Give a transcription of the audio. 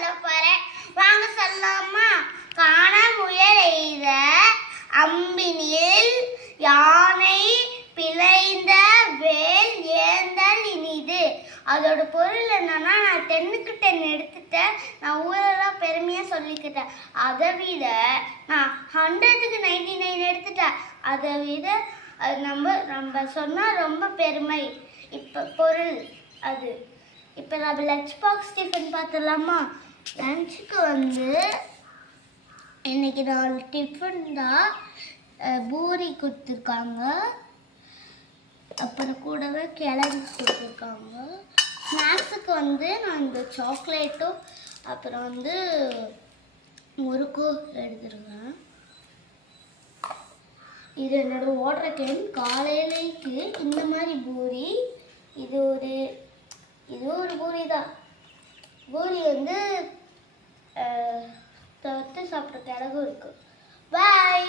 சொல்ல போறேன். வாங்க சொல்லலாமா? காண முயல் எய்த அம்பினில் யானை பிழைந்த வேல் ஏந்தல் இனிது. அதோட பொருள் என்னன்னா, நான் 10க்கு 10 எடுத்துட்டேன். நான் ஊரெல்லாம் பெருமையா சொல்லிக்கிட்டேன். அதை விட நான் 100க்கு 99 எடுத்துட்டேன். அதை விட அது நம்ம சொன்னா ரொம்ப பெருமை. இப்போ பொருள் அது. இப்போ நம்ம லஞ்ச் பாக்ஸ் டிஃபன் பார்த்துடலாமா? லஞ்சுக்கு இன்னைக்கு 4 டிஃபன் தான். பூரி கொடுத்துருக்காங்க, அப்புறம் கூடவே கிழங்கு கொடுத்துருக்காங்க. ஸ்நாக்ஸுக்கு நான் இந்த சாக்லேட்டும் அப்புறம் முறுக்கும் எடுத்துருக்கேன். இது என்னோட வாட்டர் கேன். காலையிலேக்கு இந்த மாதிரி பூரி, இது ஒரு பூரி தான். பூரி தொட்டு சாப்பிட்ற கிழங்கும் இருக்கு. பாய்.